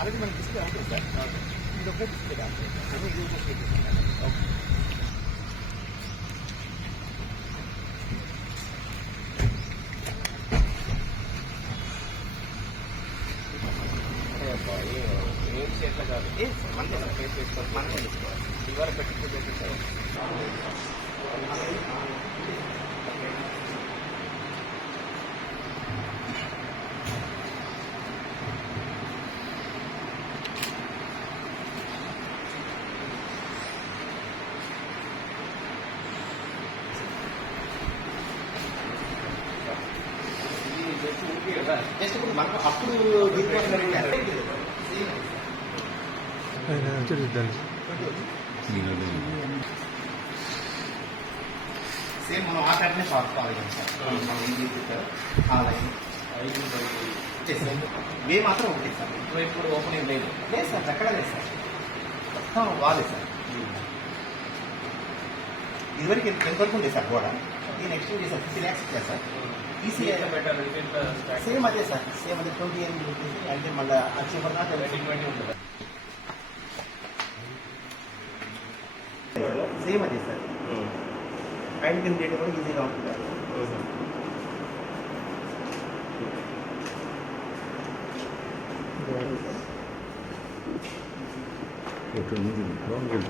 Already మనకి display అవుతుంది sir. ఇది ఒకటి డిస్ప్లే దాంట్లో. అన్ని ఇది ఒకటే డిస్ప్లే ఓకే. ఏం చేయట్లా కాదు ఏ ఫేస్ చేసుకోవాలి పెట్టుకుంటే సార్ ఇది జస్ట్ ఊరికే కదా జస్ట్ ఇప్పుడు మనకు అప్పుడు సేమ్ మనం ఆ ప్యాటర్నే ఫాలో ఫాలో చేయాలి సార్ మనం ఏం చేస్తారు ఆ లైన్. వే మాత్రం ఒకటి సార్ ఇప్పుడు ఇప్పుడు ఓపెనింగ్ లేదు. లేదు సార్ ఎక్కడ లేదు సార్. మొత్తం వాలే సార్. ఇదివరకు ఎంత వరకు ఉంది సార్ గోడ? దీన్ని ఎక్స్టెండ్ చేశారు ఫిఫ్టీ ల్యాక్స్ ఇచ్చారు సార్ ఈసీ ఎంత పెట్టాలి ఎంత స్టార్ట్ సేమ్ అదే సార్ సేమ్ అదే ట్వంటీ ఎయిట్ రూపీస్ అంటే మళ్ళీ అచీవర్ దాకా ట్వంటీ ట్వంటీ ఉంటుంది సేమ్ అదే సార్ అండ్ కింద రేట్ కూడా ఈజీగా ఉంటుంది బ్యాక్ సైడ్ పెట్టారు బ్యాక్ సైడ్ ఉంది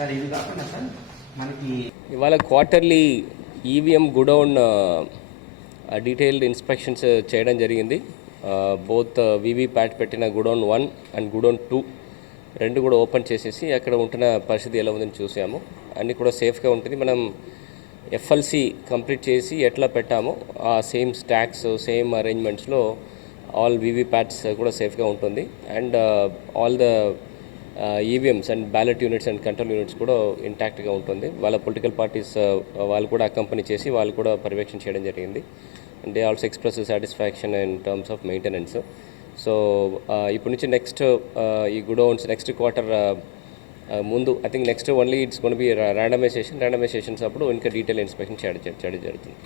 సార్ ఇది కాకుండా సార్ మనకి ఇవాళ quarterly EVM godown detailed inspections చేయడం జరిగింది. బోత్ వివి ప్యాట్ పెట్టిన godown one and godown two రెండు కూడా ఓపెన్ చేసేసి అక్కడ ఉంటున్న పరిస్థితి ఎలా ఉందని చూసాము. అన్నీ కూడా సేఫ్గా ఉంటుంది. మనం ఎఫ్ఎల్సి కంప్లీట్ చేసి ఎట్లా పెట్టామో ఆ సేమ్ స్టాక్స్ సేమ్ అరేంజ్మెంట్స్లో ఆల్ వివి ప్యాట్స్ కూడా సేఫ్గా ఉంటుంది. And all the EVMs and ballot units and control units కూడా ఇంటాక్ట్గా ఉంటుంది. వాళ్ళ పొలిటికల్ పార్టీస్ వాళ్ళు కూడా అకంపెనీ చేసి వాళ్ళు కూడా పర్యవేక్షణ చేయడం జరిగింది. And they also express satisfaction in terms of maintenance so ఇప్పటి నుంచి నెక్స్ట్ ఈ గుడౌన్స్ నెక్స్ట్ క్వార్టర్ ముందు I think next only it's కొన్ని బి ర్యాండమైజేషన్ ర్యాండమైజేషన్స్ అప్పుడు ఇంకా డీటెయిల్ ఇన్స్పెక్షన్ చేయడం చేయడం జరుగుతుంది.